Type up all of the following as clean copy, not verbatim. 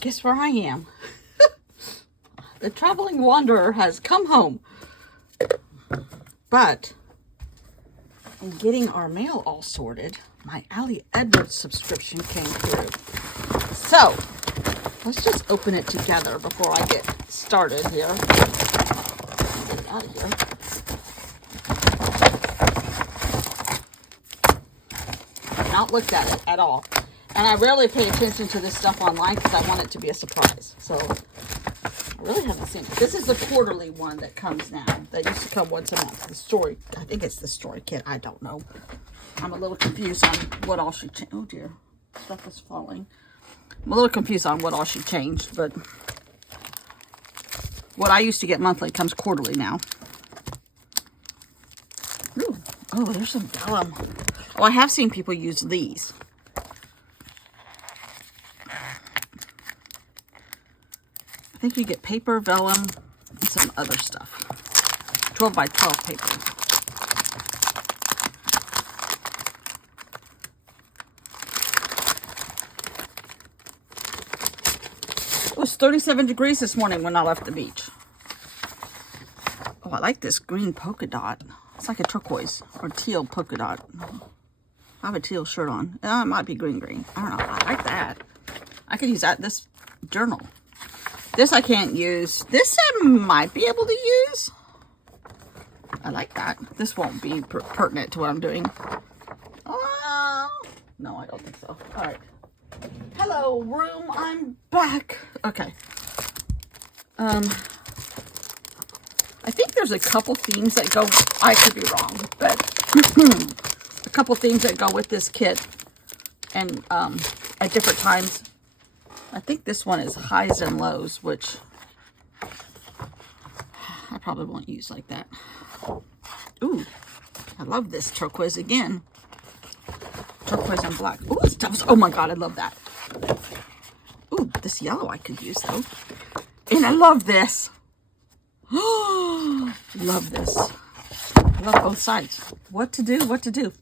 guess where I am? The traveling wanderer has come home. But in getting our mail all sorted, my Ali Edwards subscription came through. So let's just open it together before I get started here. Get it out of here. I've not looked at it at all. And I rarely pay attention to this stuff online because I want it to be a surprise. So I really haven't seen it. This is the quarterly one that comes now. That used to come once a month. The story, I think it's the story kit. I don't know. I'm a little confused on what all she changed. Oh dear, stuff is falling. I'm a little confused on what all she changed, but what I used to get monthly comes quarterly now. Ooh. Oh, there's some vellum. Oh, I have seen people use these. I think you get paper, vellum, and some other stuff. 12 by 12 paper. It was 37 degrees this morning when I left the beach. Oh, I like this green polka dot. It's like a turquoise or teal polka dot. I have a teal shirt on. It might be green. I don't know. I like that. I could use that. This journal. This I can't use. This I might be able to use. I like that. This won't be pertinent to what I'm doing. No, I don't think so. All right. Hello, room. I'm back. Okay. I think there's a couple themes that go. I could be wrong, but a couple themes that go with this kit, and at different times. I think this one is highs and lows, which I probably won't use like that. Ooh, I love this turquoise again. Turquoise and black. Ooh, stuff. Oh my God, I love that. Ooh, this yellow I could use though. And I love this. Love this. I love both sides. What to do?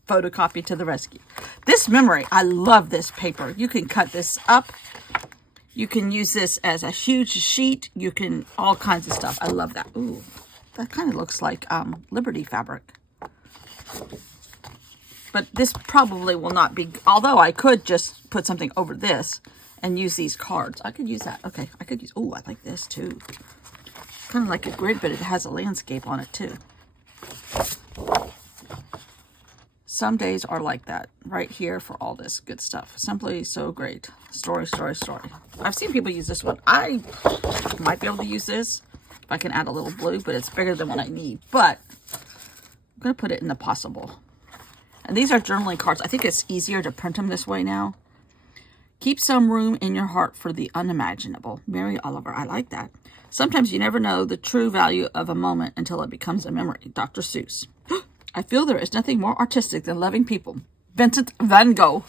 Photocopy to the rescue. This memory, I love this paper. You can cut this up. You can use this as a huge sheet. You can, all kinds of stuff. I love that. Ooh, that kind of looks like Liberty fabric. But this probably will not be, although I could just put something over this and use these cards. I could use that. Okay, I could use, ooh, I like this too. Kind of like a grid, but it has a landscape on it too. Some days are like that, right here for all this good stuff. Simply so great. Story. I've seen people use this one. I might be able to use this if I can add a little blue, but it's bigger than what I need. But I'm going to put it in the possible. And these are journaling cards. I think it's easier to print them this way now. Keep some room in your heart for the unimaginable. Mary Oliver. I like that. Sometimes you never know the true value of a moment until it becomes a memory. Dr. Seuss. I feel there is nothing more artistic than loving people. Vincent van Gogh.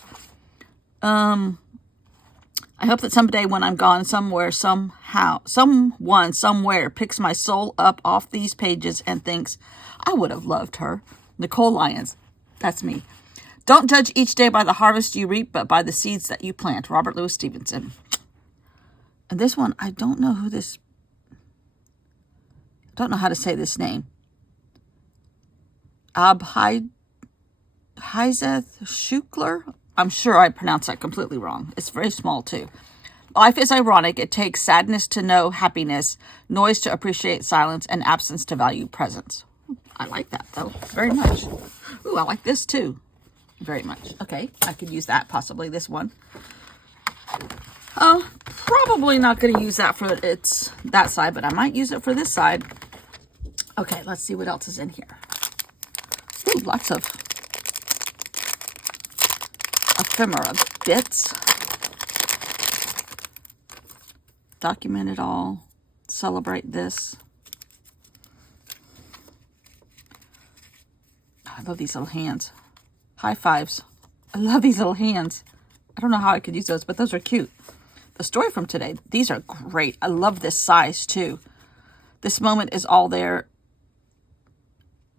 I hope that someday when I'm gone somewhere, somehow, someone somewhere picks my soul up off these pages and thinks, I would have loved her. Nicole Lyons. That's me. Don't judge each day by the harvest you reap, but by the seeds that you plant. Robert Louis Stevenson. And this one, I don't know who this, I don't know how to say this name. Abhizeth Shukler. I'm sure I pronounced that completely wrong. It's very small too. Life is ironic. It takes sadness to know happiness, noise to appreciate silence, and absence to value presence. I like that though, very much. Ooh, I like this too, very much. Okay, I could use that possibly, this one. Oh, probably not going to use that for that side, but I might use it for this side. Okay, let's see what else is in here. Ooh, lots of ephemera bits. Document it all. Celebrate this. I love these little hands. High fives. I love these little hands. I don't know how I could use those, but those are cute. The story from today. These are great. I love this size too. This moment is all there.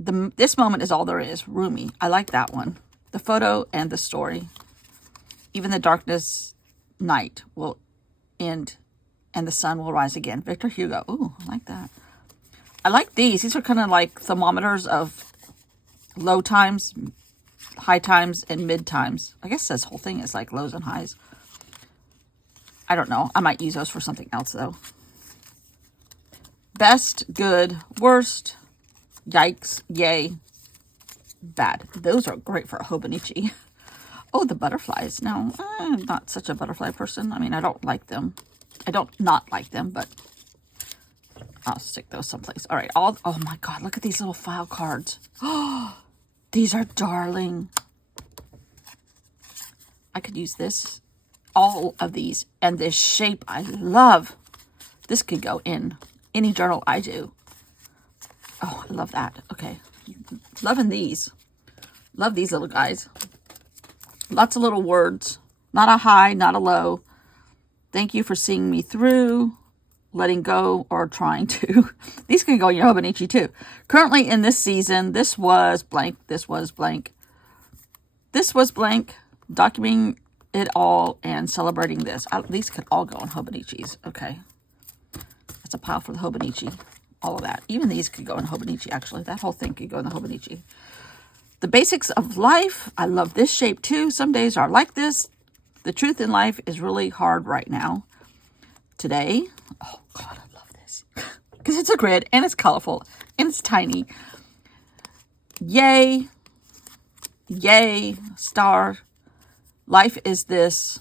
This moment is all there is. Rumi. I like that one. The photo and the story. Even the darkness night will end and the sun will rise again. Victor Hugo. Ooh, I like that. I like these. These are kind of like thermometers of low times, high times, and mid times. I guess this whole thing is like lows and highs. I don't know. I might use those for something else, though. Best, good, worst, yikes, yay, bad. Those are great for a Hobonichi. Oh, the butterflies. No, I'm not such a butterfly person. I mean, I don't like them. I don't not like them, but I'll stick those someplace. All right. Oh my God. Look at these little file cards. Oh, these are darling. I could use this. All of these. And this shape I love. This could go in any journal I do. Oh, I love that. Okay. Loving these. Love these little guys. Lots of little words. Not a high, not a low. Thank you for seeing me through. Letting go or trying to. These can go in your Hobonichi too. Currently in this season, this was blank. This was blank. This was blank. Documenting it all and celebrating this. These could all go in Hobonichis. Okay. That's a pile for the Hobonichi. All of that. Even these could go in Hobonichi, actually. That whole thing could go in the Hobonichi. The basics of life. I love this shape too. Some days are like this. The truth in life is really hard right now. Today, oh God, I love this. Because it's a grid, and it's colorful, and it's tiny. Yay. Yay. Star. Life is this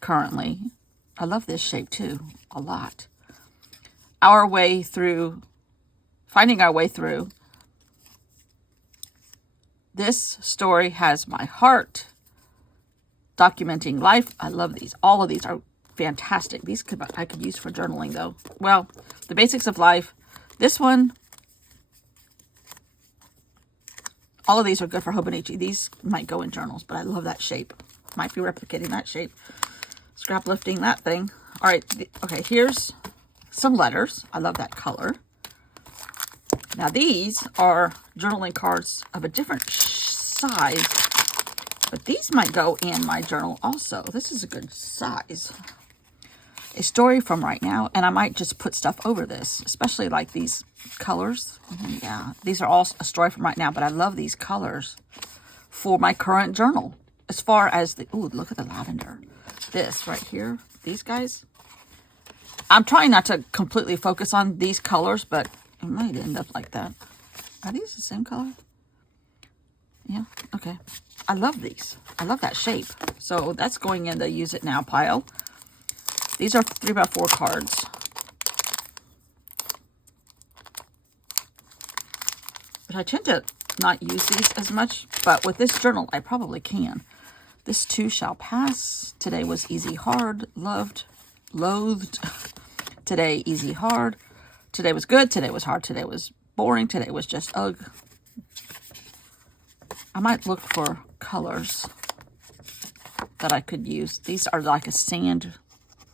currently. I love this shape too, a lot. Our way through, finding our way through. This story has my heart. Documenting life. I love these. All of these are fantastic. These I could use for journaling though. Well, the basics of life. This one. All of these are good for Hobonichi. These might go in journals, but I love that shape. Might be replicating that shape. Scrap lifting that thing. All right. Okay, here's some letters. I love that color. Now these are journaling cards of a different size, but these might go in my journal also. This is a good size. A story from right now, and I might just put stuff over this, especially like these colors. Yeah, these are all a story from right now, but I love these colors for my current journal. As far as the, ooh, look at the lavender. This right here, these guys. I'm trying not to completely focus on these colors, but it might end up like that. Are these the same color? Yeah, okay. I love these. I love that shape. So that's going in the use it now pile. These are 3x4 cards. But I tend to not use these as much, but with this journal, I probably can. This too shall pass. Today was easy, hard, loved, loathed. Today, easy, hard. Today was good. Today was hard. Today was boring. Today was just ugh. I might look for colors that I could use. These are like a sand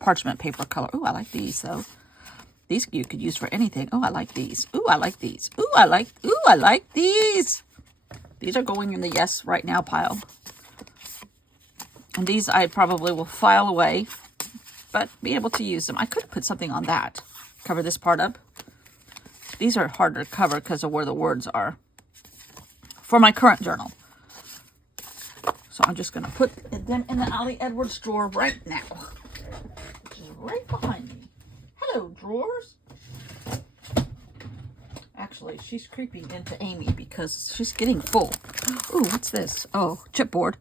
parchment paper color. Oh, I like these though. These you could use for anything. Oh, I like these. Oh, I like these. Oh, I like these. These are going in the yes right now pile. And these I probably will file away, but be able to use them. I could put something on that. Cover this part up. These are harder to cover because of where the words are for my current journal. So I'm just going to put them in the Ali Edwards drawer right now. Which is right behind me. Hello, drawers. Actually, she's creeping into Amy because she's getting full. Ooh, what's this? Oh, chipboard.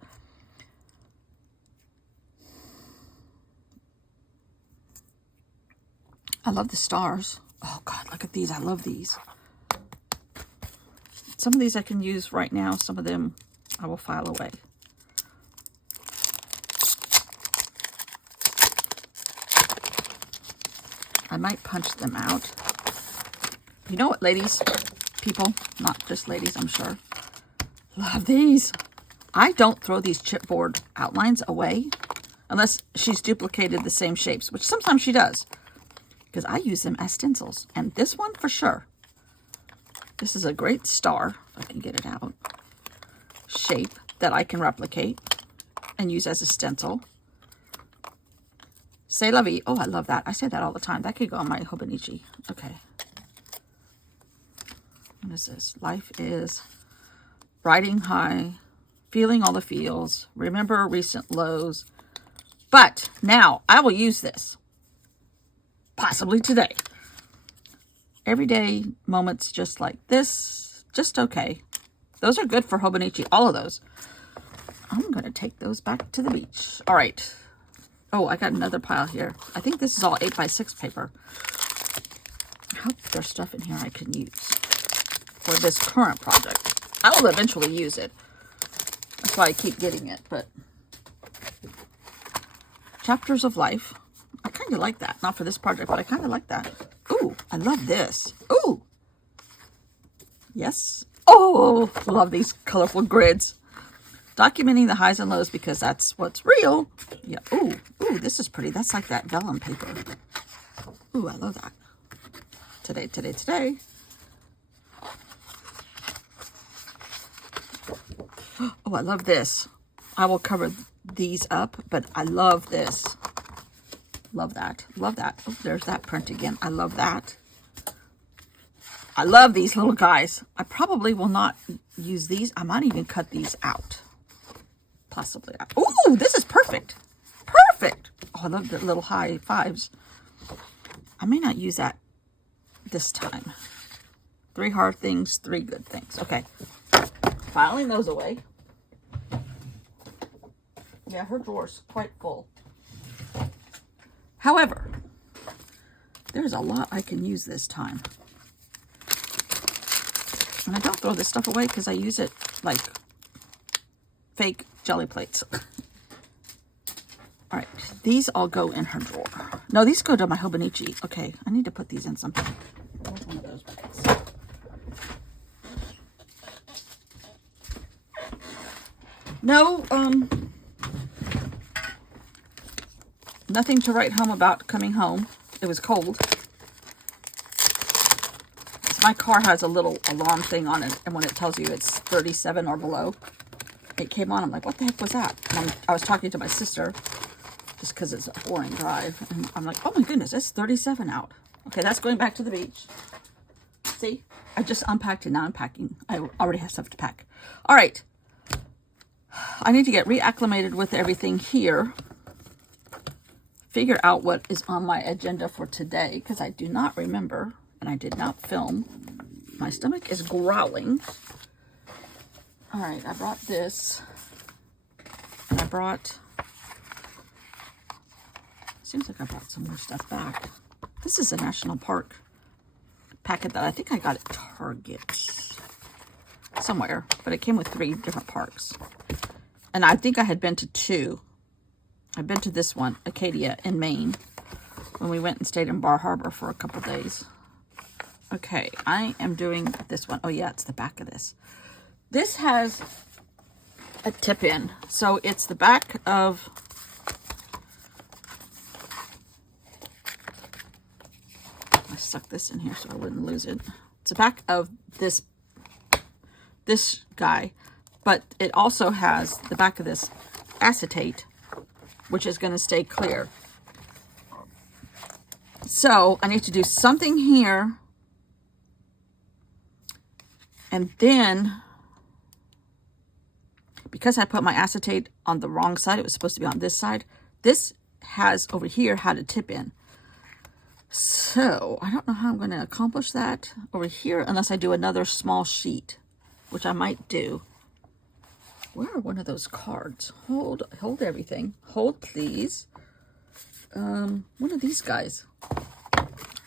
I love the stars. Oh, God, look at these. I love these. Some of these I can use right now. Some of them I will file away. I might punch them out. You know what, ladies? People, not just ladies, I'm sure. Love these. I don't throw these chipboard outlines away unless she's duplicated the same shapes, which sometimes she does. Because I use them as stencils. And this one for sure. This is a great star, if I can get it out, shape that I can replicate and use as a stencil. C'est la vie. Oh, I love that. I say that all the time. That could go on my Hobonichi. Okay. What is this? Life is riding high, feeling all the feels, remember recent lows. But now I will use this, possibly today. Everyday moments just like this, just okay. Those are good for Hobonichi, all of those. I'm going to take those back to the beach. All right. Oh, I got another pile here. I think this is all 8x6 paper. I hope there's stuff in here I can use for this current project. I will eventually use it. That's why I keep getting it, but Chapters of Life. I kind of like that. Not for this project, but I kind of like that. Ooh, I love this. Ooh. Yes. Oh, love these colorful grids. Documenting the highs and lows because that's what's real. Yeah. Ooh, ooh, this is pretty. That's like that vellum paper. Ooh, I love that. Today, today, today. Oh, I love this. I will cover these up, but I love this. Love that. Love that. Oh, there's that print again. I love that. I love these little guys. I probably will not use these. I might even cut these out. Possibly. Ooh, this is perfect. Perfect. Oh, I love the little high fives. I may not use that this time. 3 hard things, 3 good things. Okay. Filing those away. Yeah, her drawer's quite full. However, there's a lot I can use this time. And I don't throw this stuff away because I use it like fake jelly plates. All right, these all go in her drawer. No, these go to my Hobonichi. Okay, I need to put these in something. Where's one of those bags? No, nothing to write home about coming home. It was cold. My car has a little alarm thing on it, and when it tells you it's 37 or below, it came on. I'm like, what the heck was that? And I was talking to my sister, just because it's a boring drive, and I'm like, oh my goodness, it's 37 out. Okay, that's going back to the beach. See? I just unpacked and now I'm packing. I already have stuff to pack. All right. I need to get reacclimated with everything here. Figure out what is on my agenda for today, because I do not remember, and I did not film. My stomach is growling. All right, I brought this. And I brought... Seems like I brought some more stuff back. This is a national park packet that I think I got at Target. Somewhere. But it came with 3 different parks. And I think I had been to 2. I've been to this one, Acadia, in Maine, when we went and stayed in Bar Harbor for a couple days. Okay, I am doing this one. Oh, yeah, it's the back of this. This has a tip-in. So it's the back of... I stuck this in here so I wouldn't lose it. It's the back of this guy, but it also has the back of this acetate, which is going to stay clear. So I need to do something here. And then, because I put my acetate on the wrong side, it was supposed to be on this side. This has, over here, had a tip in. So I don't know how I'm going to accomplish that over here unless I do another small sheet, which I might do. Where are one of those cards? Hold everything. Hold, please. One of these guys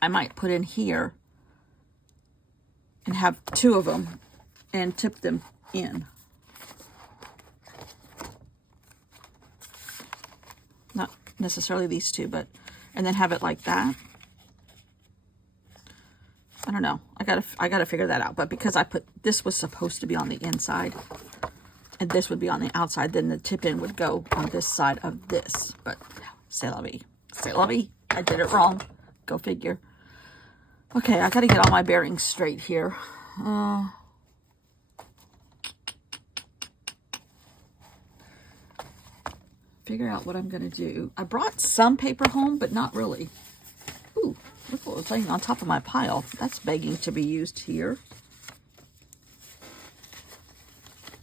I might put in here and have 2 of them and tip them in. Not necessarily these 2, but, and then have it like that. I don't know. I gotta figure that out. But because I put, this was supposed to be on the inside and this would be on the outside, then the tip in would go on this side of this. But c'est la vie. C'est la vie. I did it wrong. Go figure. Okay, I gotta get all my bearings straight here. figure out what I'm going to do. I brought some paper home, but not really. Ooh, look what was laying on top of my pile. That's begging to be used here.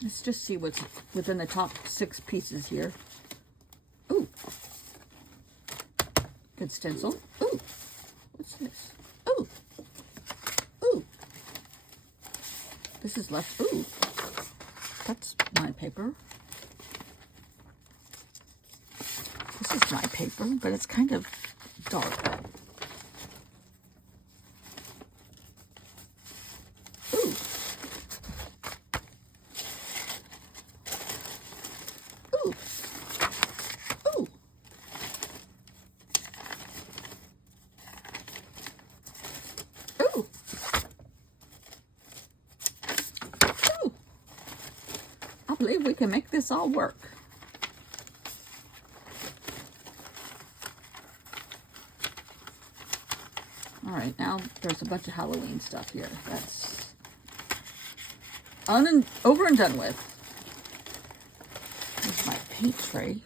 Let's just see what's within the top 6 pieces here. Ooh. Good stencil. Ooh. What's this? Ooh. Ooh. This is left. Ooh. That's my paper. This is my paper, but it's kind of dark. Ooh. Ooh. Ooh. Ooh. Ooh. I believe we can make this all work. All right, now there's a bunch of Halloween stuff here. That's over and done with. Here's my paint tray,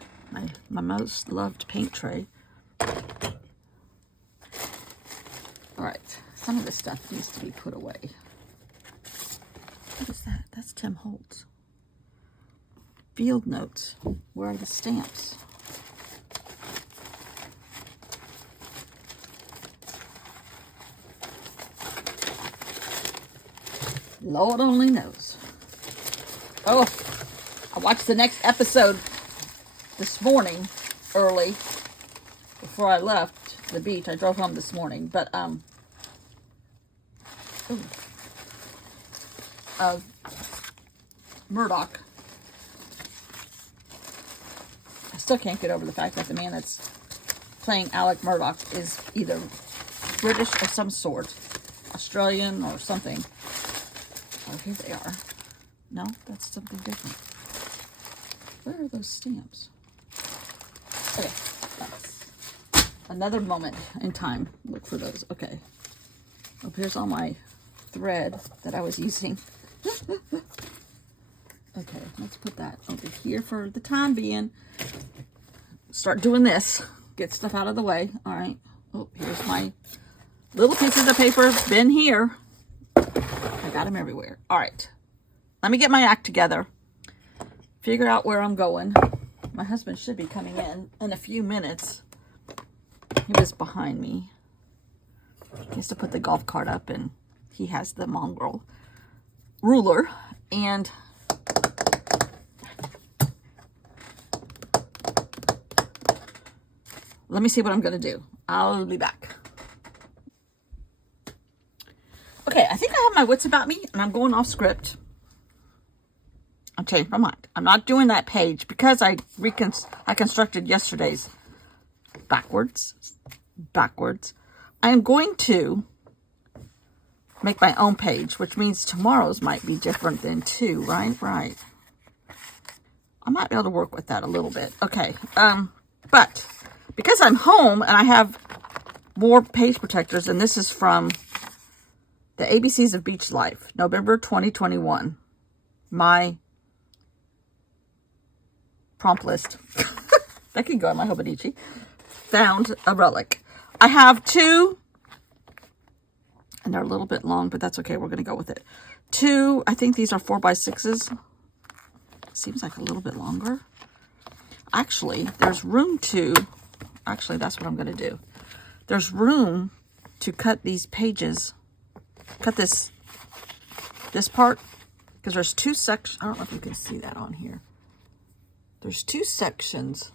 my most loved paint tray. All right, some of this stuff needs to be put away. What is that? That's Tim Holtz. Field notes. Where are the stamps? Lord only knows. Oh, I watched the next episode this morning early before I left the beach. I drove home this morning, but of Murdoch. I still can't get over the fact that the man that's playing Alec Murdoch is either British of some sort, Australian or something. Oh, here they are. No, that's something different. Where are those stamps? Okay, that's another moment in time. Look for those. Okay. Oh, here's all my thread that I was using. Okay, let's put that over here for the time being. Start doing this. Get stuff out of the way. All right. Oh, here's my little pieces of paper. Been here. I got them everywhere. All right. Let me get my act together. Figure out where I'm going. My husband should be coming in a few minutes. He was behind me. He has to put the golf cart up, and he has the mongrel ruler. And let me see what I'm going to do. I'll be back. Okay, I think I have my wits about me, and I'm going off script. I've changed my mind. I'm not doing that page because I constructed yesterday's backwards. I am going to make my own page, which means tomorrow's might be different than too, right? Right. I might be able to work with that a little bit. Okay, but because I'm home and I have more page protectors, and this is from the ABCs of Beach Life, November 2021. My prompt list. That can go in my Hobonichi. Found a relic. I have 2, and they're a little bit long, but that's okay. We're going to go with it. 2, I think these are 4x6s. Seems like a little bit longer. Actually, there's room to, actually, that's what I'm going to do. There's room to cut these pages, cut this part, because there's 2 sections. I don't know if you can see that on here. There's 2 sections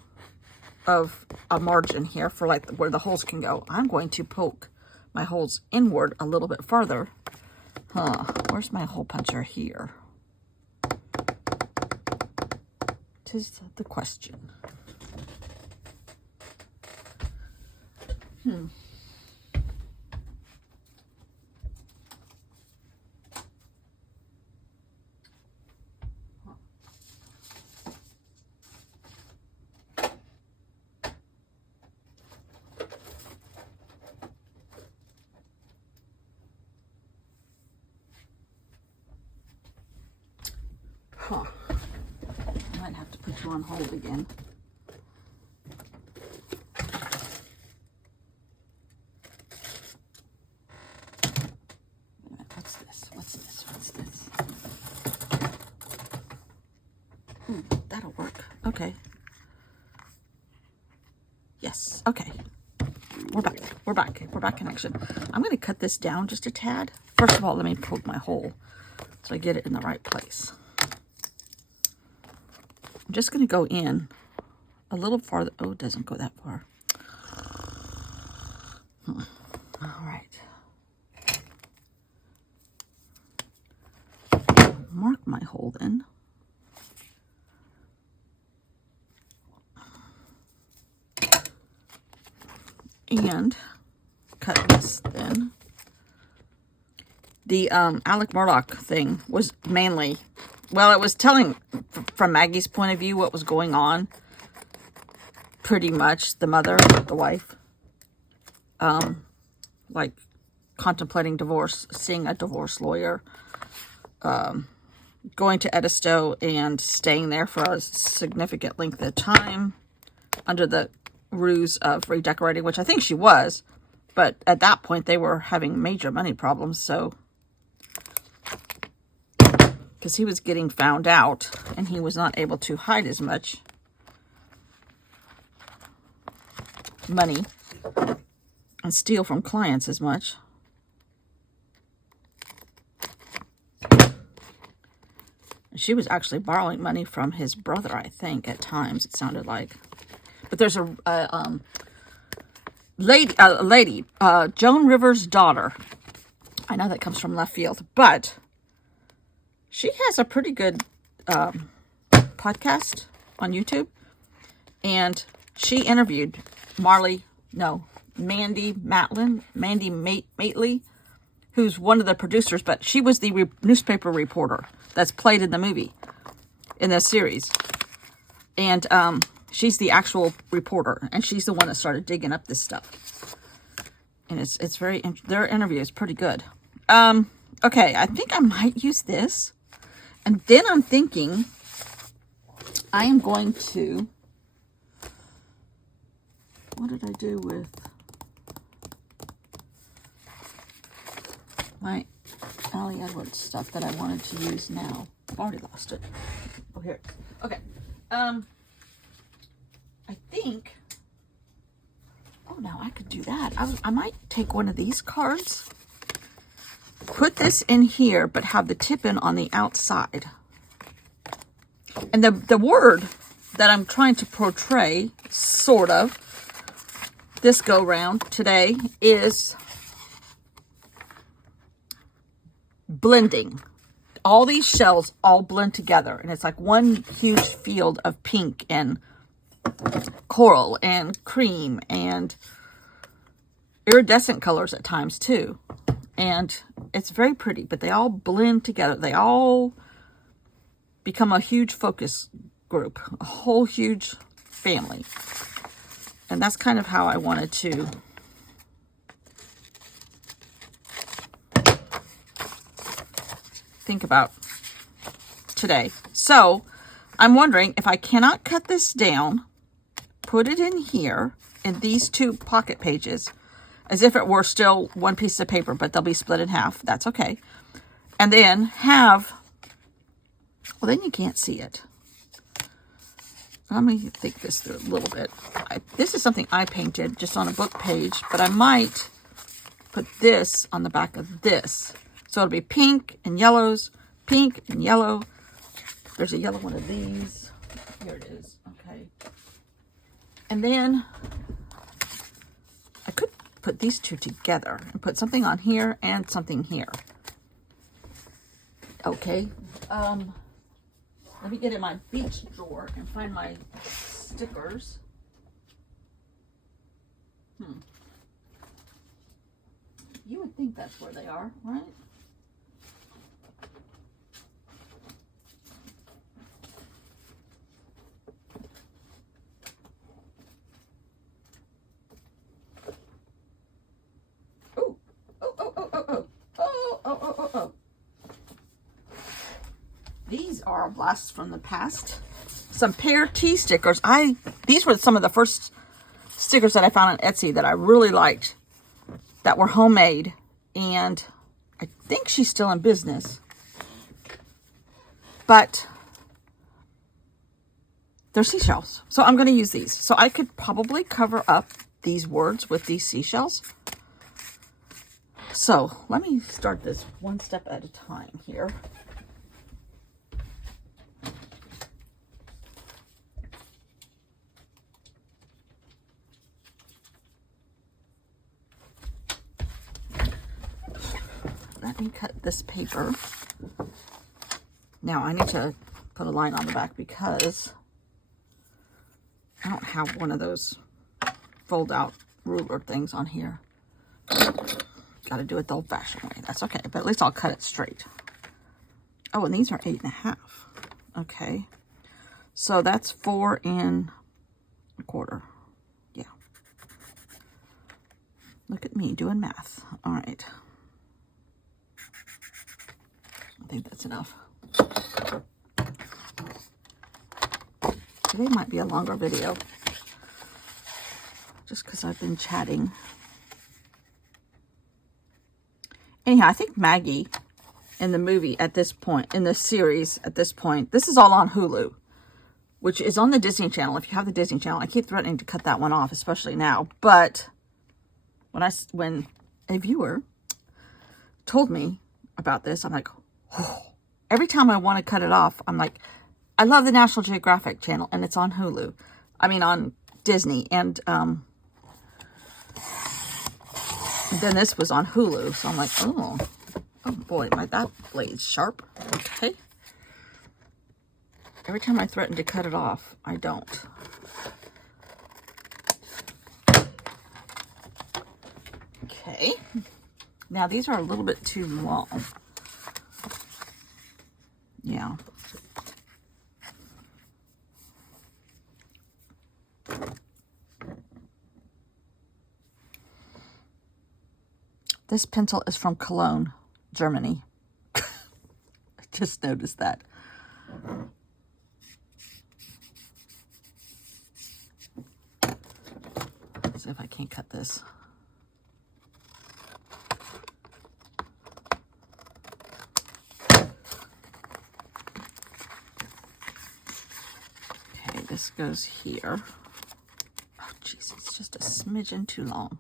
of a margin here for like where the holes can go. I'm going to poke my holes inward a little bit farther. Where's my hole puncher here? 'Tis the question. I might have to put you on hold again. Okay. Yes. Okay. We're back. We're back. We're back in action. I'm going to cut this down just a tad. First of all, let me poke my hole so I get it in the right place. I'm just going to go in a little farther. Oh, it doesn't go that far. All right. Mark my hole then. And cut this then. The Alec Murdaugh thing was mainly, well, it was telling from Maggie's point of view what was going on. Pretty much the mother, the wife, like contemplating divorce, seeing a divorce lawyer, going to Edisto and staying there for a significant length of time under the ruse of redecorating, which I think she was, but at that point they were having major money problems, so because he was getting found out and he was not able to hide as much money and steal from clients as much. She was actually borrowing money from his brother, I think, at times, it sounded like. But there's a lady, Joan Rivers' daughter. I know that comes from left field, but she has a pretty good podcast on YouTube. And she interviewed Mandy Matley, who's one of the producers, but she was the newspaper reporter that's played in the movie, in the series. And she's the actual reporter, and she's the one that started digging up this stuff. And it's very, their interview is pretty good. Okay, I think I might use this. And then I'm thinking I am going to, what did I do with my Ali Edwards stuff that I wanted to use now? I've already lost it. Oh, here. Okay. I think, oh, now I could do that. I might take one of these cards, put this in here, but have the tip in on the outside. And the word that I'm trying to portray, sort of, this go round today is blending. All these shells all blend together, and it's like one huge field of pink and coral and cream and iridescent colors at times too. And it's very pretty, but they all blend together. They all become a huge focus group, a whole huge family. And that's kind of how I wanted to think about today. So I'm wondering if I cannot cut this down, put it in here in these two pocket pages, as if it were still one piece of paper, but they'll be split in half. That's okay. And then have, well, then you can't see it. Let me think this through a little bit. This is something I painted just on a book page, but I might put this on the back of this. So it'll be pink and yellows, pink and yellow. There's a yellow one of these. Here it is. Okay. And then I could put these two together and put something on here and something here. Okay. Let me get in my beach drawer and find my stickers. You would think that's where they are, right? These are blasts from the past. Some Pear Tea stickers. These were some of the first stickers that I found on Etsy that I really liked, that were homemade, and I think she's still in business. But they're seashells. So I'm going to use these. So I could probably cover up these words with these seashells. So let me start this one step at a time here. Let me cut this paper. Now I need to put a line on the back because I don't have one of those fold out ruler things on here. Got to do it the old fashioned way. That's okay, but at least I'll cut it straight. Oh, and these are 8.5. Okay. So that's 4 1/4. Yeah. Look at me doing math. All right. I think that's enough. Today might be a longer video just because I've been chatting. Anyhow, I think Maggie in the movie at this point, in the series at this point, this is all on Hulu, which is on the Disney Channel. If you have the Disney Channel, I keep threatening to cut that one off, especially now. But when a viewer told me about this, I'm like, oh. Every time I want to cut it off, I'm like, I love the National Geographic Channel, and it's on Hulu. I mean, on Disney, and then this was on Hulu, so I'm like, oh boy, that blade's sharp. Okay. Every time I threaten to cut it off, I don't. Okay. Now these are a little bit too long. Yeah. This pencil is from Cologne, Germany. I just noticed that. Let's see if I can't cut this. Okay, this goes here. Oh, jeez, it's just a smidgen too long.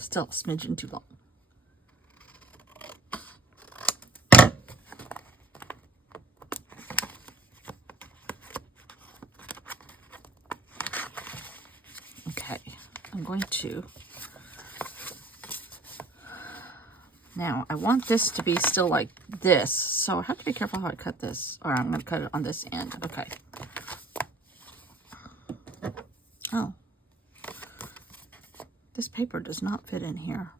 Still a smidgen too long. Okay, I'm going to, now I want this to be still like this, so I have to be careful how I cut this. All right, I'm going to cut it on this end. Okay. Oh. This paper does not fit in here.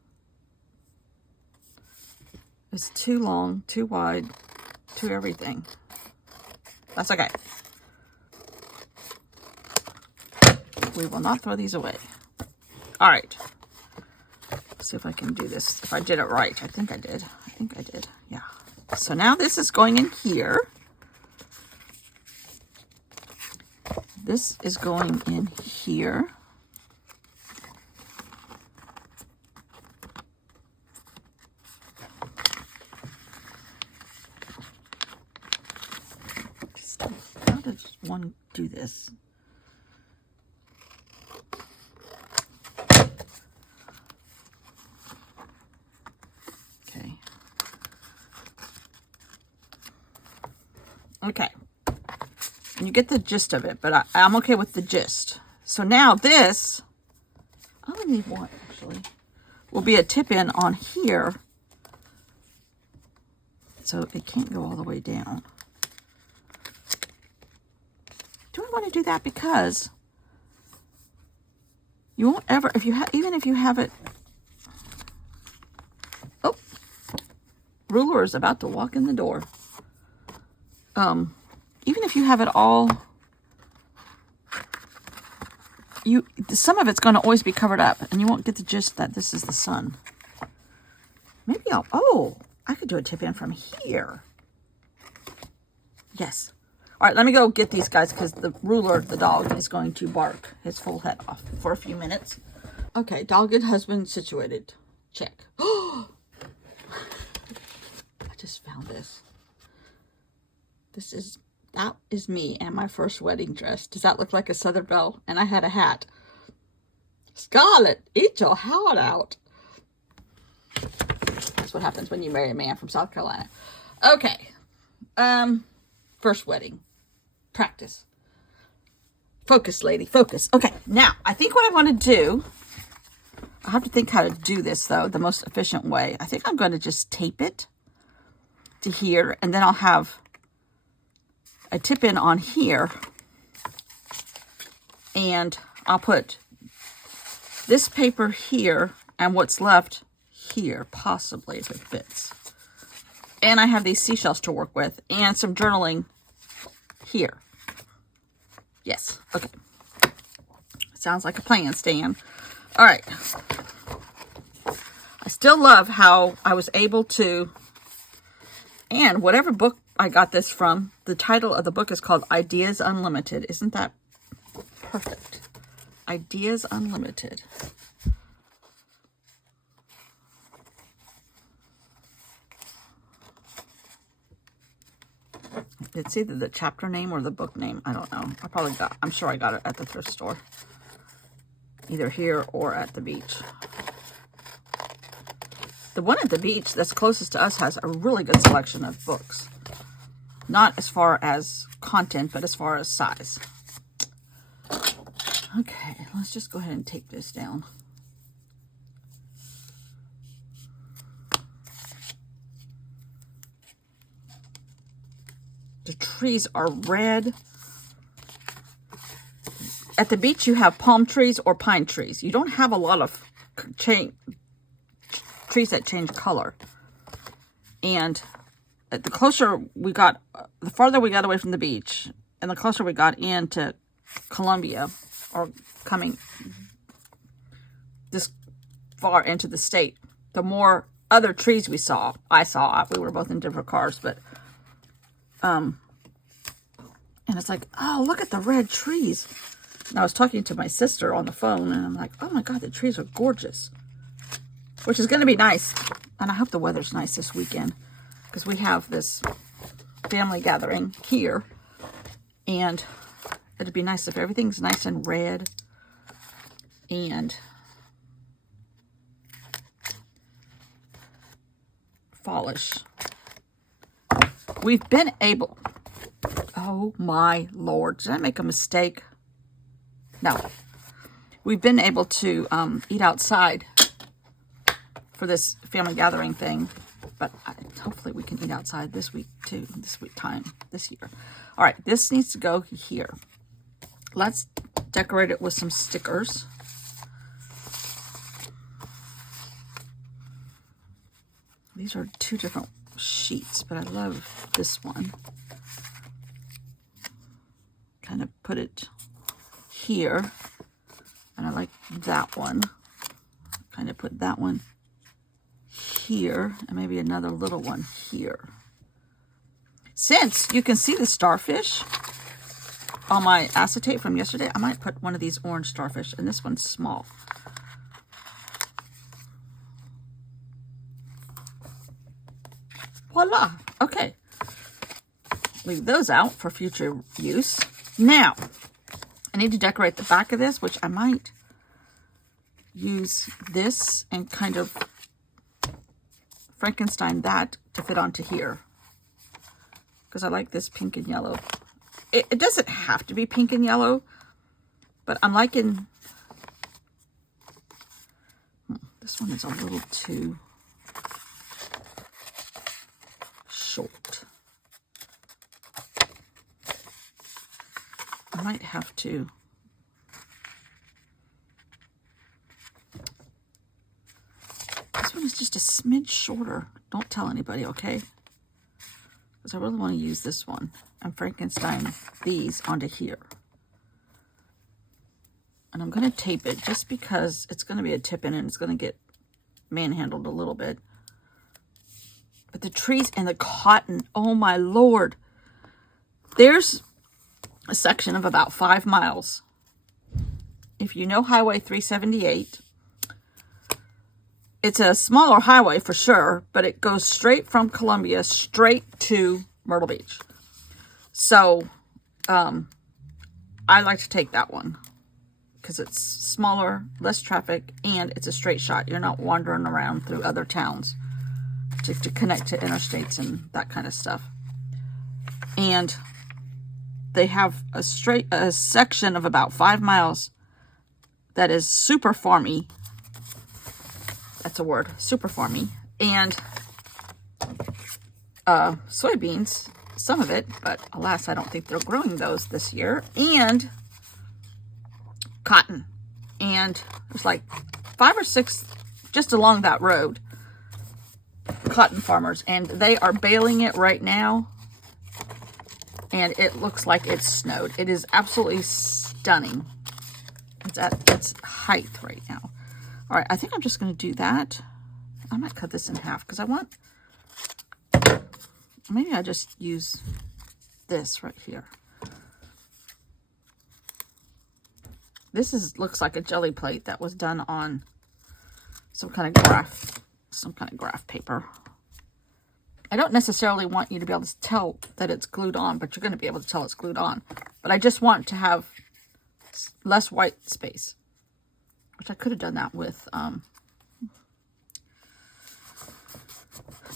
It's too long, too wide, too everything. That's okay. We will not throw these away. All right. Let's see if I can do this. If I did it right. I think I did. Yeah. So now this is going in here. This is going in here. One do this. Okay. And you get the gist of it, but I'm okay with the gist. So now this, I only need one actually, will be a tip in on here. So it can't go all the way down. Do I want to do that? Because you won't ever, even if you have it, oh, ruler is about to walk in the door. Even if you have it all, some of it's going to always be covered up, and you won't get the gist that this is the sun. Maybe I could do a tip in from here. Yes. All right, let me go get these guys because the ruler, the dog, is going to bark his full head off for a few minutes. Okay, dog and husband situated. Check. just found this. That is me and my first wedding dress. Does that look like a Southern Belle? And I had a hat. Scarlett, eat your heart out. That's what happens when you marry a man from South Carolina. Okay. First wedding. Practice. Focus, lady. Focus. Okay. Now, I think what I want to do, I have to think how to do this, though, the most efficient way. I think I'm going to just tape it to here, and then I'll have a tip in on here, and I'll put this paper here and what's left here, possibly, if it fits. And I have these seashells to work with and some journaling here. Yes. Okay. Sounds like a plan, Stan. All right. I still love how I was able to, and whatever book I got this from, the title of the book is called Ideas Unlimited. Isn't that perfect? Ideas Unlimited. It's either the chapter name or the book name. I don't know. I'm sure I got it at the thrift store. Either here or at the beach. The one at the beach that's closest to us has a really good selection of books. Not as far as content, but as far as size. Okay, let's just go ahead and tape this down. The trees are red. At the beach, you have palm trees or pine trees. You don't have a lot of trees that change color. And the closer we got, the farther we got away from the beach, and the closer we got into Columbia, or coming this far into the state, the more other trees we saw. We were both in different cars, but and it's like, oh, look at the red trees. And I was talking to my sister on the phone, and I'm like, oh my God, the trees are gorgeous. Which is going to be nice. And I hope the weather's nice this weekend, because we have this family gathering here. And it'd be nice if everything's nice and red. And fallish. We've been able... Oh my Lord. Did I make a mistake? No. We've been able to eat outside for this family gathering thing. But hopefully we can eat outside this week too. This year. All right. This needs to go here. Let's decorate it with some stickers. These are two different sheets, but I love this one. Kind of put it here, and I like that one. Kind of put that one here, and maybe another little one here. Since you can see the starfish on my acetate from yesterday, I might put one of these orange starfish, and this one's small. Voila. Okay. Leave those out for future use. Now, I need to decorate the back of this, which I might use this and kind of Frankenstein that to fit onto here. Because I like this pink and yellow. It doesn't have to be pink and yellow, but I'm liking... This one is a little too short. I might have to this one is just a smidge shorter. Don't tell anybody, okay? Because I really want to use this one and Frankenstein these onto here. And I'm going to tape it just because it's going to be a tip-in and it's going to get manhandled a little bit. But the trees and the cotton, oh my Lord. There's a section of about 5 miles. If you know Highway 378, it's a smaller highway for sure, but it goes straight from Columbia straight to Myrtle Beach. So I like to take that one because it's smaller, less traffic, and it's a straight shot. You're not wandering around through other towns to connect to interstates and that kind of stuff. And they have a section of about 5 miles that is super farmy. That's a word, super farmy. And soybeans, some of it, but alas, I don't think they're growing those this year. And cotton. And there's like 5 or 6 just along that road, cotton farmers, and they are baling it right now. And it looks like it's snowed. It is absolutely stunning. It's at its height right now. All right, I think I'm just going to do that. I might cut this in half because I want, maybe I just use this right here. This looks like a jelly plate that was done on some kind of graph paper. I don't necessarily want you to be able to tell that it's glued on, but you're going to be able to tell it's glued on. But I just want to have less white space, which I could have done that with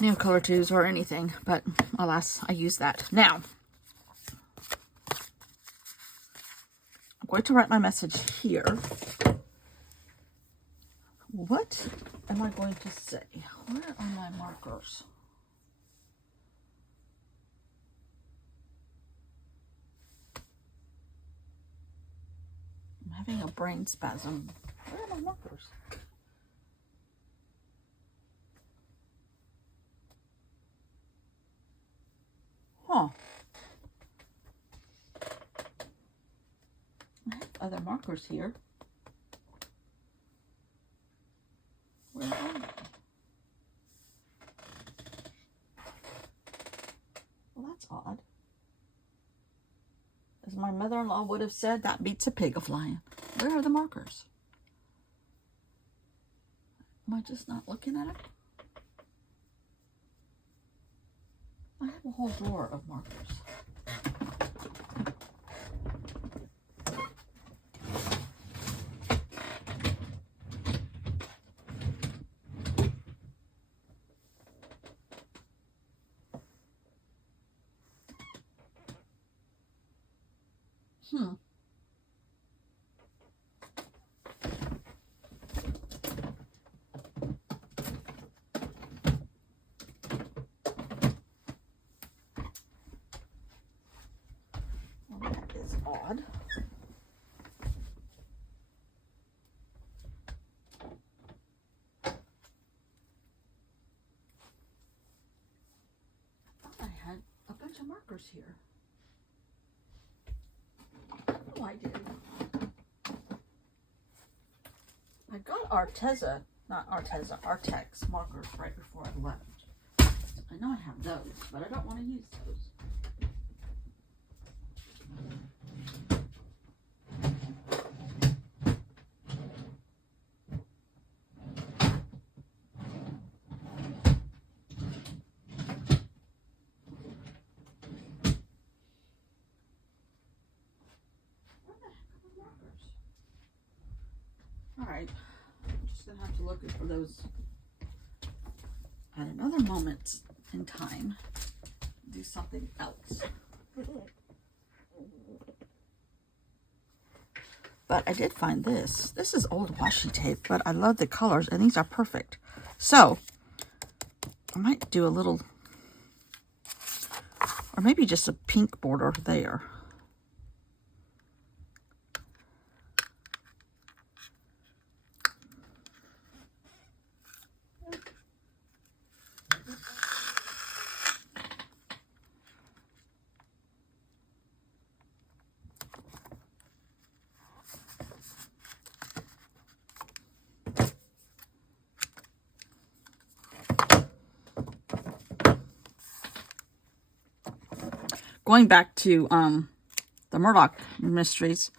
nail color tools or anything, but alas, I use that. Now, I'm going to write my message here. What am I going to say? Where are my markers? I'm having a brain spasm. Where are my markers? Huh. I have other markers here. Where are they? Well, that's odd. As my mother-in-law would have said, that beats a pig a-flying. Where are the markers? Am I just not looking at it? I have a whole drawer of markers. Well, that is odd. I thought I had a bunch of markers here. Oh, I did. I got Artex markers right before I left. I know I have those, but I don't want to use those. Alright, I'm just going to have to look for those at another moment in time. Do something else. But I did find this. This is old washi tape, but I love the colors, and these are perfect. So, I might do a little, or maybe just a pink border there. Going back to the Murdoch Mysteries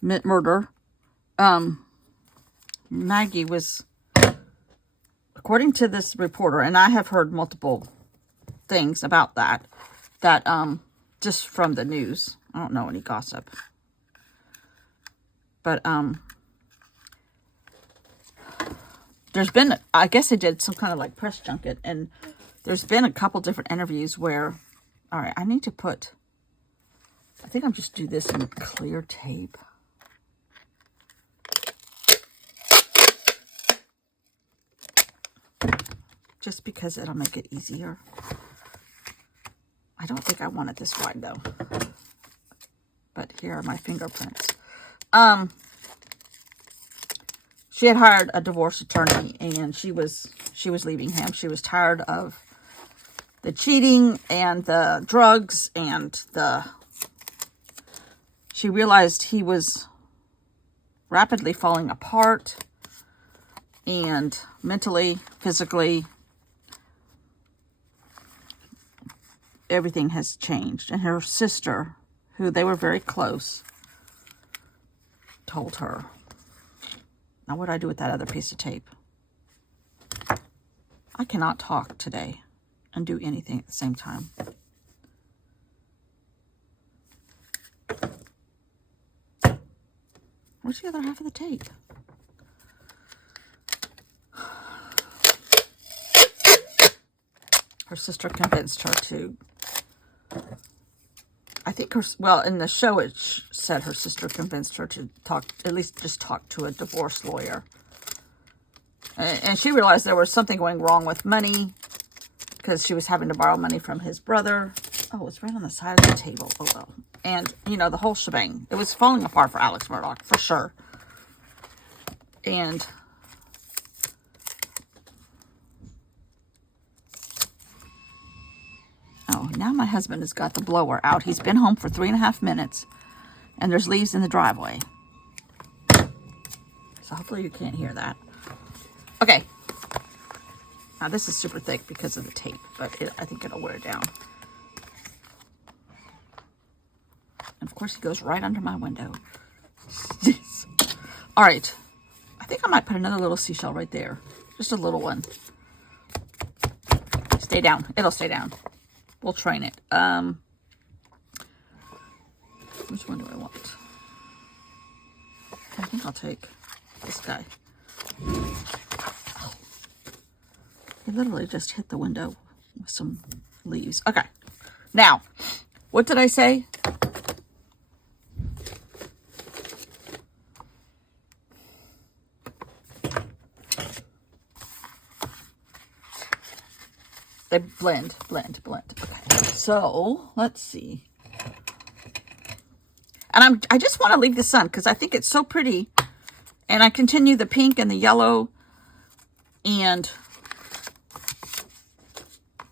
murder, Maggie was according to this reporter, and I have heard multiple things about that just from the news. I don't know any gossip. But there's been, I guess they did some kind of like press junket, and there's been a couple different interviews where, all right, I need to put, I think I'm just do this in clear tape. Just because it'll make it easier. I don't think I want it this wide though. But here are my fingerprints. She had hired a divorce attorney, and she was leaving him. She was tired of the cheating and the drugs and she realized he was rapidly falling apart, and mentally, physically, everything has changed. And her sister, who they were very close, told her. Now, what do I do with that other piece of tape? I cannot talk today and do anything at the same time. Where's the other half of the tape? Her sister convinced her to, I think well, in the show it said her sister convinced her to talk, at least just talk to a divorce lawyer. And she realized there was something going wrong with money, because she was having to borrow money from his brother. Oh, it's right on the side of the table. Oh, well. And, you know, the whole shebang. It was falling apart for Alex Murdaugh, for sure. And oh, now my husband has got the blower out. He's been home for 3.5 minutes, and there's leaves in the driveway. So hopefully you can't hear that. Okay. Now this is super thick because of the tape, but I think it'll wear down. And of course he goes right under my window. All right. I think I might put another little seashell right there. Just a little one. Stay down. It'll stay down. We'll train it. Which one do I want? I think I'll take this guy. He literally just hit the window with some leaves. Okay. Now, what did I say? They blend. Okay. So, let's see. And I just want to leave this on because I think it's so pretty. And I continue the pink and the yellow. And